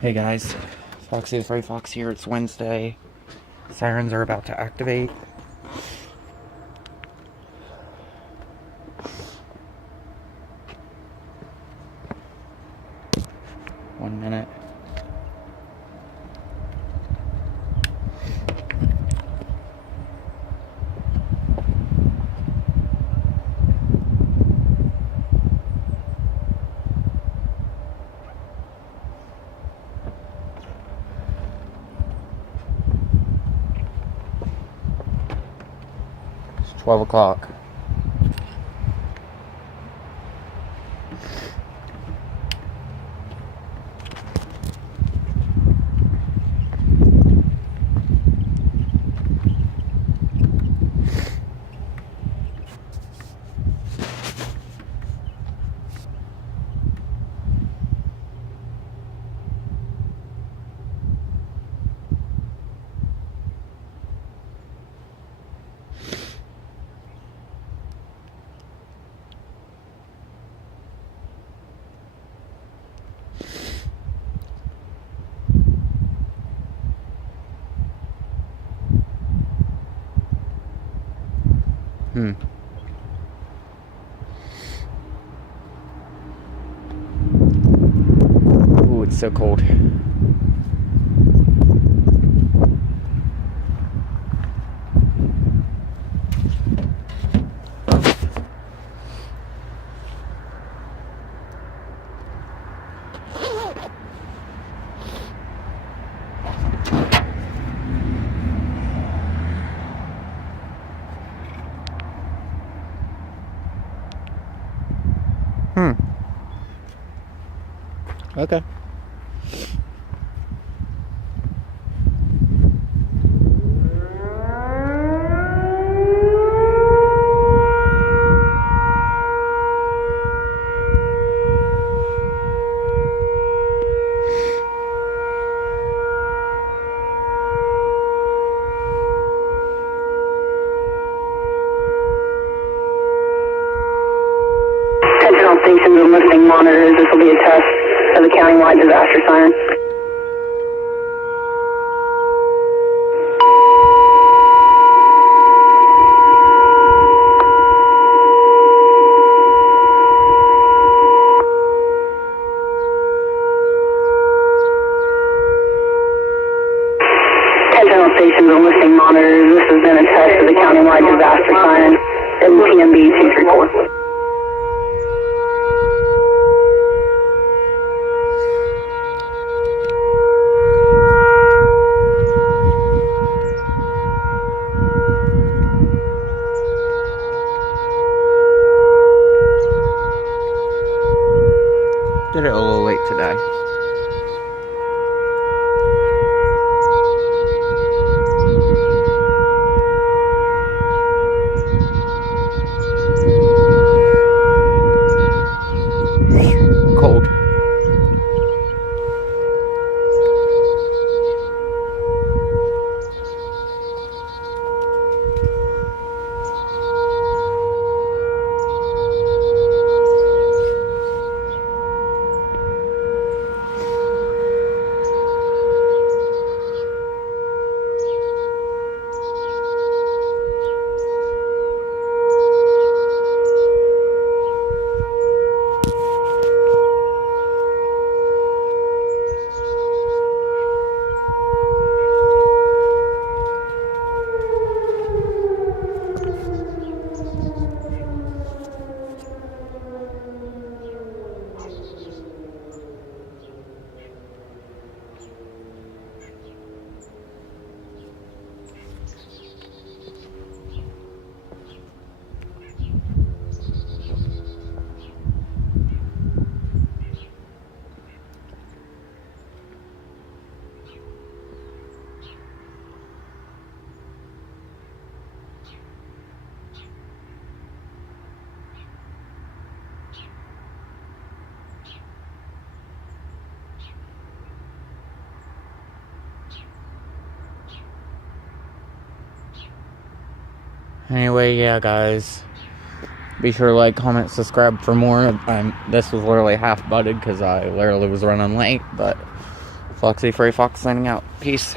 Hey guys, Foxy is Ray Fox here. It's Wednesday. Sirens are about to activate. One minute. It's 12 o'clock. Ooh, it's so cold. Okay. Central stations and listening monitors. This will be a test of the countywide disaster siren. Central stations and listening monitors. This has been a test of the countywide disaster siren. WPMB 234. Did it a little late today. Cold. Anyway, yeah, guys. Be sure to like, comment, subscribe for more. This was literally half butted because I literally was running late, but Foxy Furry Fox signing out. Peace.